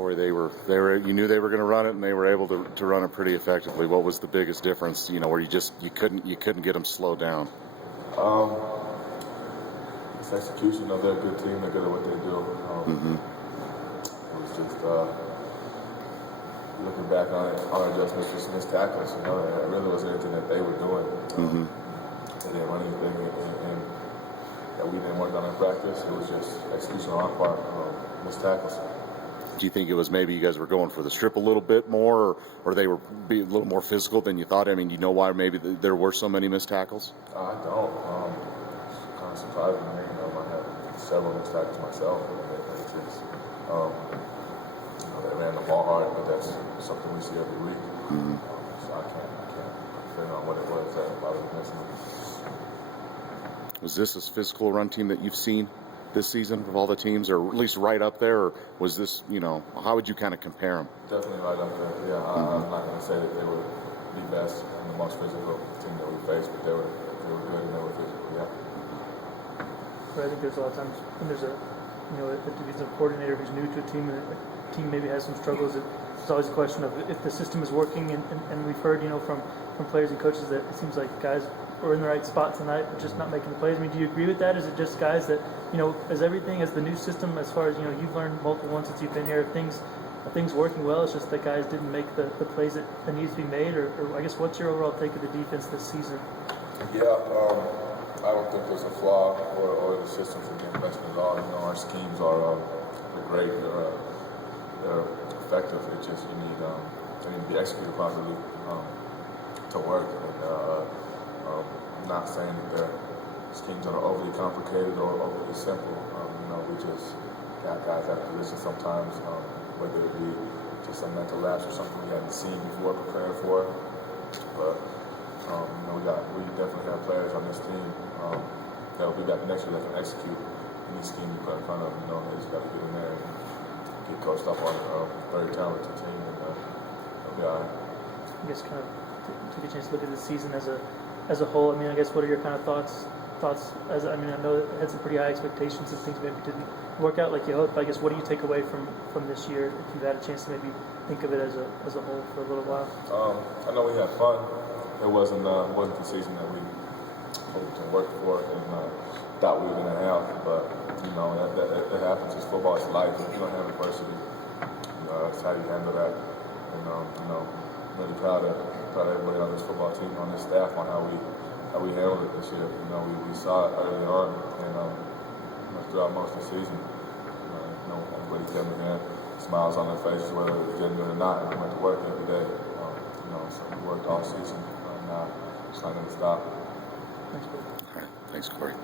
Korey, you knew they were going to run it, and they were able to run it pretty effectively. What was the biggest difference? Where you couldn't get them slowed down. It's execution. They're a good team. They're good at what they do. It was just looking back on it, our adjustments, just missed tackles. It really wasn't anything that they were doing. They didn't run anything, and that we didn't work on in practice. It was just execution on our part, missed tackles. Do you think it was maybe you guys were going for the strip a little bit more, or they were being a little more physical than you thought? I mean, you know why maybe there were so many missed tackles? I don't. It's kind of surprising to me. I had several missed tackles myself. It's just, they ran the ball hard, but that's something we see every week. So I can't figure out what it was that I was missing. Was this a physical run team that you've seen this season of all the teams, or at least right up there? Or was this, how would you kind of compare them? Definitely right up there. Yeah, I'm not going to say that they were the best and the most physical team that we faced, but they were good and they were physical. Yeah. But I think there's a lot of times when there's a defensive coordinator who's new to a team and a team maybe has some struggles. It's always a question of if the system is working, and we've heard from players and coaches that it seems like guys are in the right spot tonight, but just not making the plays. I mean, do you agree with that? Is it just guys that as everything, as the new system, as far as you've learned multiple ones since you've been here, things working well? It's just that guys didn't make the plays that needs to be made, or I guess what's your overall take of the defense this season? Yeah, I don't think there's a flaw or the systems are being mentioned at all. Our schemes are they're great. They're effective. It's just they need to be executed properly to work. I'm not saying that their schemes are overly complicated or overly simple. We just got guys out of position sometimes, whether it be just a mental lapse or something we hadn't seen before, prepared for. But we definitely have players on this team that will be back next year that can execute any scheme you put in front of them. They just got to get in there and get coached up on a very talented team, and they'll be all right. I guess kind of take a chance to look at the season as a whole. I mean, I guess what are your kind of thoughts? I know it had some pretty high expectations and things maybe didn't work out like you hoped. I guess what do you take away from this year if you've had a chance to maybe think of it as a whole for a little while? I know we had fun. It wasn't the season that we hoped to work for and thought we were going to have, but that happens. It's football. It's life. If you don't have adversity, that's how you handle that. And really proud of everybody on this football team, on this staff, on how we handled it this year. We saw it early on, and throughout most of the season, everybody came in, smiles on their faces, whether it was genuine or not, and we went to work every day. So we worked all season, and it's not going to stop. Thanks, Korey. All right. Thanks, Korey.